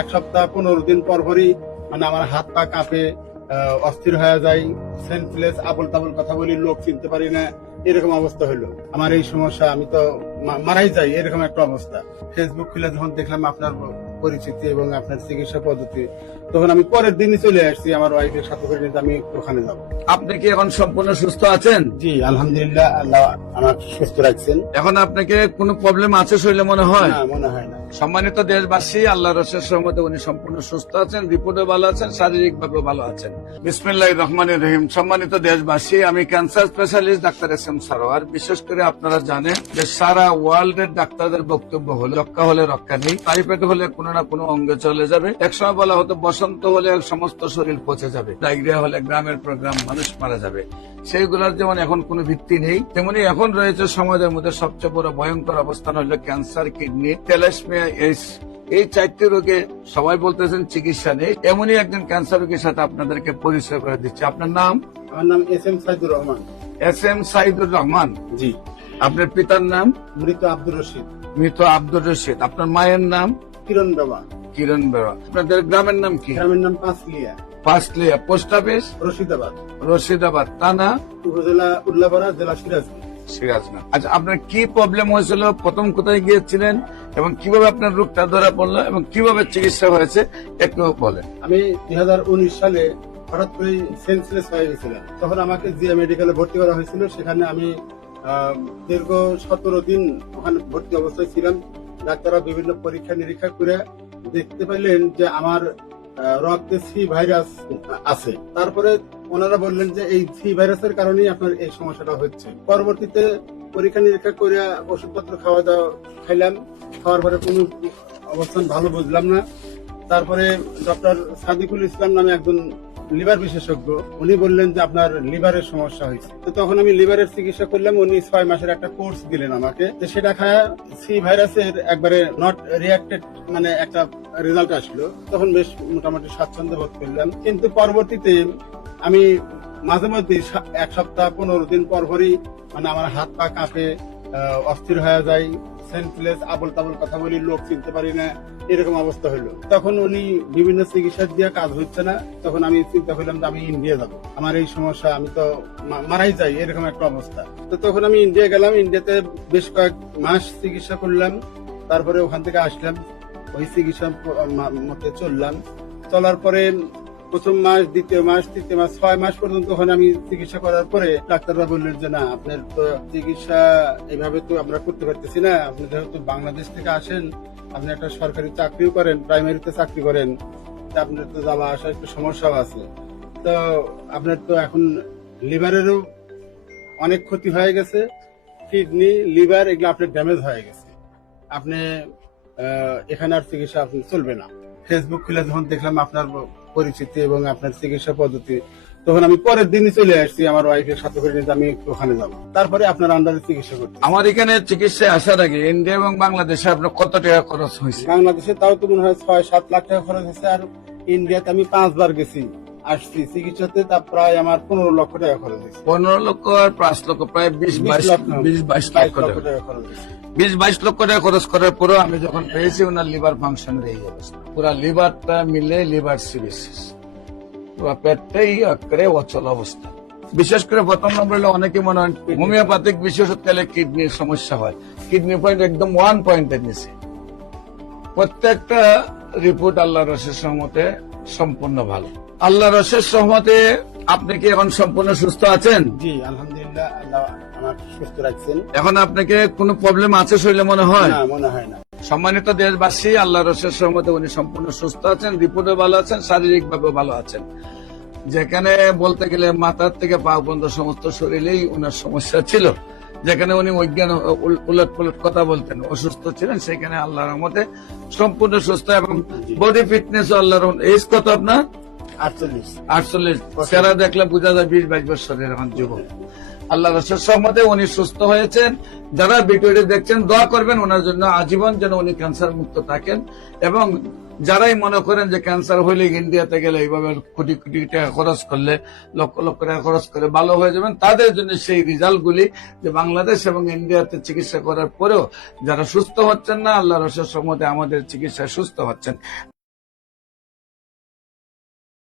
এক সপ্তাহ 15 দিন পর পরই মানে আমার হাত পা কাঁপে, অস্থির হয়ে যায়, সেন্সলেস, আবল তাবল কথা বলি, লোক চিনতে পারি না, এরকম অবস্থা হলো। আমার এই সমস্যা, আমি তো মারাই যাই, এরকম একটা অবস্থা। ফেসবুক খুলে যখন দেখলাম আপনার পরিচিতি এবং আপনার চিকিৎসা পদ্ধতি, তখন আমি পরের দিনই চলে আসছি আমার ওয়াইফের সাথে করে নিতে, আমি ওখানে যাবো। আপনি কি এখন সম্পূর্ণ সুস্থ আছেন? জি আলহামদুলিল্লাহ, আল্লাহ আমার সুস্থ রাখছেন। এখন আপনাকে কোনো প্রবলেম আছে শরীরে মনে হয়? না, মনে হয় না। সম্মানিত দেশবাসী, আল্লাহ রসের সহমতে উনি সম্পূর্ণ সুস্থ আছেন, রিপোর্টে ভালো আছেন, শারীরিক ভাবে ভালো আছেন। বিসমিল্লাহির রহমানির রহিম। সম্মানিত দেশবাসী, আমি cancer specialist doctor S M Sarwar. বিশেষ করে আপনারা জানেন যে সারা ওয়ার্ল্ড এর ডাক্তারদের বক্তব্য হলো রক্ষা হলে রক্ষা নেই, টাইফয়েড হলে কোনো না কোনো অঙ্গে চলে যাবে। একসময় বলা হতো বসন্ত হলে সমস্ত শরীর পচে যাবে, ডায়রিয়া হলে গ্রামের পর গ্রাম মানুষ মারা যাবে। সেইগুলোর যেমন এখন কোনো ভিত্তি নেই, তেমনি এখন রয়েছে সমাজের মধ্যে সবচেয়ে বড় ভয়ঙ্কর অবস্থান হলো ক্যান্সার, কিডনি, থ্যালাসেমিয়া, এইডস। এই 4টি রোগে সবাই বলতেছেন চিকিৎসা নেই। এমনই একজন ক্যান্সার রোগীর সাথে আপনাদেরকে পরিচয় করে দিচ্ছি। আপনার নাম? আমার নাম S M Saidur Rahman. S M Saidur Rahman. জি। আপনার পিতার নাম? মৃত আব্দুর রশিদ। মৃত আব্দুর রশিদ। আপনার মায়ের নাম? কিরণ বাবা। কিরণ বেরা। আপনাদের গ্রামের নাম কি? গ্রামের নাম পাঁচলিয়া। পাঁচলিয়া। Post office? রশিদাবাদ। রশিদাবাদ থানা? উপজেলা উল্লাপাড়া, জেলা সিরাজগঞ্জ। সিরাজগঞ্জ। আচ্ছা, আপনার কি প্রবলেম হয়েছিল, প্রথম কোথায় গিয়েছিলেন এবং কিভাবে আপনার রোগটা ধরা পড়লো এবং কিভাবে চিকিৎসা হয়েছে একটু বলেন। আমি 2019 সালে হঠাৎ করে সেন্সলেস হয়ে গেছিলাম। তখন আমাকে জিয়া মেডিকেলে ভর্তি করা হয়েছিল। সেখানে আমি দীর্ঘ 17 দিন ওখানে ভর্তি অবস্থায় ছিলাম। ডাক্তাররা বিভিন্ন পরীক্ষা নিরীক্ষা করে দেখতে পেলেন যে আমার রক্তে সি ভাইরাস আছে। তারপরে ওনারা বললেন যে এই সি ভাইরাসের কারণেই আপনার এই সমস্যাটা হচ্ছে। পরবর্তীতে পরীক্ষা নিরীক্ষা করে ওষুধপত্র খাইলাম। খাওয়ার পরে কোনো অবস্থান ভালো বুঝলাম না। তারপরে ডক্টর সাদিকুল ইসলাম নামে একজন লিভার বিশেষজ্ঞ, উনি বললেন যে আপনার লিভারের সমস্যা হয়েছে। তো তখন আমি লিভারের চিকিৎসা করলাম। উনি 6 মাসের একটা কোর্স দিলেন আমাকে। তো সেটা খায় সি ভাইরাসের একবারে নট রিয়াক্টেড মানে একটা রেজাল্ট আসলো। তখন বেশ মোটামুটি স্বাচ্ছন্দ্য বোধ করলাম। কিন্তু পরবর্তীতে আমি মাঝে মধ্যে 1 সপ্তাহ 15 দিন পর পরই মানে আমার হাত পা কাঁপে, অস্থির হয়ে যায়, সেন্সলেস, আবল তাবল কথা বলি, লোক চিনতে পারি না, এরকম অবস্থা হলো। তখন উনি বিভিন্ন চিকিৎসা দিয়ে কাজ হচ্ছে না। তখন আমি চিন্তা করলাম যে আমি ইন্ডিয়া যাব, আমার এই সমস্যা, আমি তো মারাই যাই, এরকম একটা অবস্থা। তো তখন আমি ইন্ডিয়া গেলাম। ইন্ডিয়াতে বেশ কয়েক মাস চিকিৎসা করলাম। তারপরে ওখান থেকে আসলাম, ওই চিকিৎসা মতে চললাম। চলার পরে প্রথম মাস, দ্বিতীয় মাস, তৃতীয় মাস, 6 মাস পর্যন্ত ওখানে আমি চিকিৎসা করার পরে ডাক্তাররা বললেন যে না, আপনার তো চিকিৎসা এইভাবে তো আমরা করতে পারতেছি না। আপনি যেহেতু বাংলাদেশ থেকে আসেন, আপনি একটা সরকারি চাকরিও করেন, প্রাইমারিতে চাকরি করেন, আপনার তো যাওয়া আসা একটু সমস্যাও আছে। তো আপনার তো এখন লিভারেরও অনেক ক্ষতি হয়ে গেছে, কিডনি, লিভার এগুলো আপনার ড্যামেজ হয়ে গেছে। আপনি এখানে আর চিকিৎসা আপনি চলবে না। ফেসবুক খুলে যখন দেখলাম আপনার পরিচিতি এবং আপনার চিকিৎসা পদ্ধতি, তখন আমি পরের দিনই চলে আসছি আমার ওয়াইফের সাথে করে নিতে, আমি ওখানে যাবো। তারপরে আপনার আন্ডারে চিকিৎসা করতে। আমার এখানে চিকিৎসায় আসার আগে ইন্ডিয়া এবং বাংলাদেশে আপনার কত টাকা খরচ হয়েছে? বাংলাদেশে তাও তো মনে হয় 6-7 লাখ টাকা খরচ হয়েছে। আর ইন্ডিয়াতে আমি 5 বার গেছি, আসছি চিকিৎসাতে, তা প্রায় আমার 15 লক্ষ টাকা খরচ হয়েছে। 15 লক্ষ আর 5 লক্ষ, প্রায় 20-22 লক্ষ টাকা খরচ হয়েছে। 20-22 লক্ষ টাকা খরচ করার পরেও আমি যখন পেয়েছি ওনার লিভার ফাংশনের এই অবস্থা, পুরা লিভারটা মিলে লিভার সিরিসিস, পুরো পেটটাই আকারে অচল অবস্থা। বিশেষ করে প্রথম নম্বর হলে অনেকে মনে হয় হোমিওপ্যাথিক বিশেষ ওষুধ খেলে কিডনির সমস্যা হয়। কিডনি পয়েন্ট একদম 1 পয়েন্টের নিচে। প্রত্যেকটা রিপোর্ট আল্লাহ রসের সহমতে সম্পূর্ণ ভালো। আল্লাহ রসের সহমতে আপনি কি এখন সম্পূর্ণ সুস্থ আছেন? জি আলহামদুলিল্লাহ, আল্লাহ আমার সুস্থ রাখছেন। এখন আপনাকে কোনো প্রবলেম আছে শরীরে মনে হয়? না, মনে হয় না। সম্মানিত দেশবাসী, আল্লাহ রসের সহমতে উনি সম্পূর্ণ সুস্থ আছেন, রিপোর্টে ভালো আছেন, শারীরিক ভাবে ভালো আছেন। যেখানে বলতে গেলে মাথার থেকে পা পর্যন্ত সমস্ত শরীরেই ওনার সমস্যা ছিল, যেখানে উনি অজ্ঞান উলট পুলট কথা বলতেন, অসুস্থ ছিলেন, সেখানে আল্লাহর রহমতে সম্পূর্ণ সুস্থ এবং বডি ফিটনেস আল্লাহর। এজ কত আপনার? 48। চেহারা দেখলে বোঝা যায় 20-22 বছরের এখন যুবক। আল্লাহ রসুলের সহমতে উনি সুস্থ হয়েছেন। যারা ভিডিওটি দেখছেন দোয়া করবেন ওনার জন্য, আজীবন যেন উনি ক্যান্সার মুক্ত থাকেন। এবং যারাই মনে করেন যে ক্যান্সার হইলে ইন্ডিয়াতে গেলে এইভাবে কোটি কোটি টাকা খরচ করলে, লক্ষ লক্ষ টাকা খরচ করে ভালো হয়ে যাবেন, তাদের জন্য সেই রেজাল্ট গুলি যে বাংলাদেশ এবং ইন্ডিয়াতে চিকিৎসা করার পরেও যারা সুস্থ হচ্ছেন না, আল্লাহ রসুলের সহমতে আমাদের চিকিৎসায় সুস্থ হচ্ছেন।